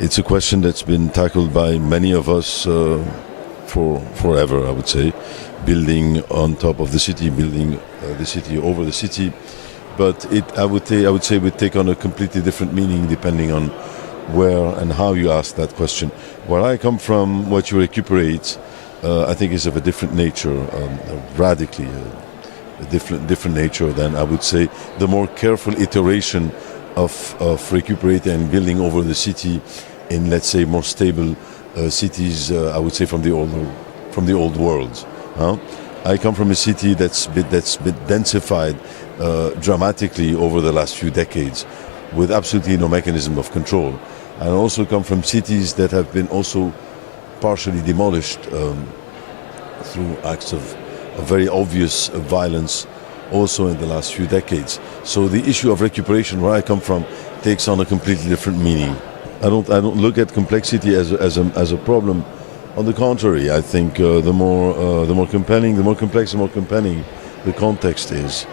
It's a question that's been tackled by many of us for forever, I would say. Building on top of the city, building the city over the city. But I would say would take on a completely different meaning depending on where and how you ask that question. Where I come from, what you recuperate, I think is of a different nature, radically a different nature than, I would say, the more careful iteration of recuperating and building over the city in, let's say, more stable cities. I would say from the old world. I come from a city that's been densified dramatically over the last few decades, with absolutely no mechanism of control. And I also come from cities that have been also partially demolished through acts of very obvious violence also in the last few decades. So the issue of recuperation, where I come from, takes on a completely different meaning. I don't look at complexity as a problem. On the contrary, I think the more compelling, the more complex, the more compelling the context is.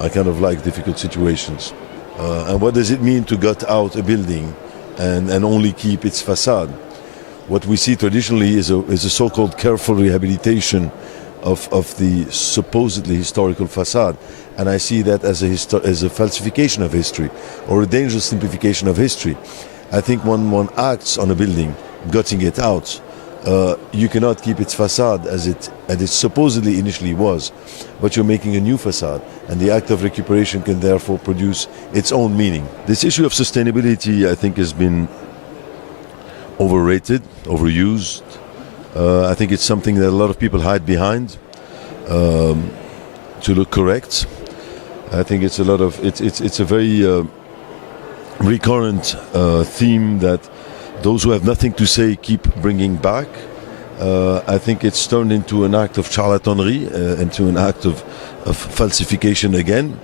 I kind of like difficult situations. And what does it mean to gut out a building and only keep its facade? What we see traditionally is a so-called careful rehabilitation of the supposedly historical facade, and I see that as a falsification of history or a dangerous simplification of history. I think when one acts on a building, gutting it out, you cannot keep its facade as it supposedly initially was, but you're making a new facade, and the act of recuperation can therefore produce its own meaning. This issue of sustainability, I think, has been overrated, overused. I think it's something that a lot of people hide behind to look correct. I think it's a very recurrent theme that those who have nothing to say keep bringing back. I think it's turned into an act of charlatanry, into an act of falsification again,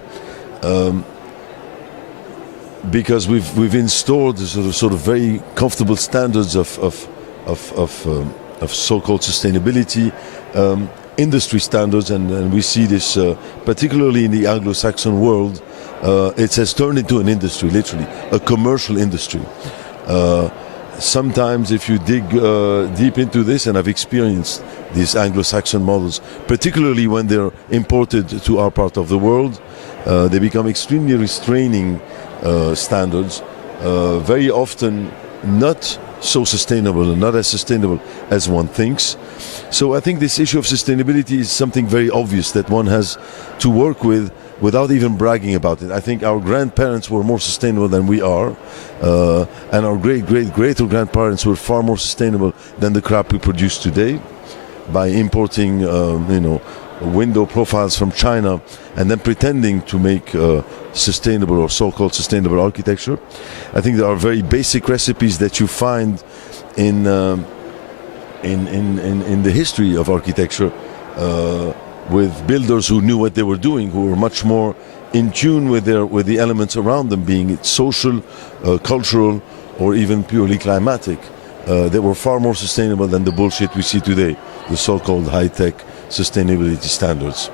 because we've installed sort of very comfortable standards of so-called sustainability, industry standards, and we see this particularly in the Anglo-Saxon world. It has turned into an industry, literally, a commercial industry. Sometimes if you dig deep into this, and I've experienced these Anglo-Saxon models, particularly when they're imported to our part of the world, they become extremely restraining standards, very often not so sustainable and not as sustainable as one thinks. So I think this issue of sustainability is something very obvious that one has to work with without even bragging about it. I think our grandparents were more sustainable than we are, and our great-grandparents were far more sustainable than the crap we produce today by importing, window profiles from China and then pretending to make sustainable or so-called sustainable architecture. I think there are very basic recipes that you find in the history of architecture, with builders who knew what they were doing, who were much more in tune with the elements around them, being it social, cultural, or even purely climatic. They were far more sustainable than the bullshit we see today, the so-called high-tech sustainability standards.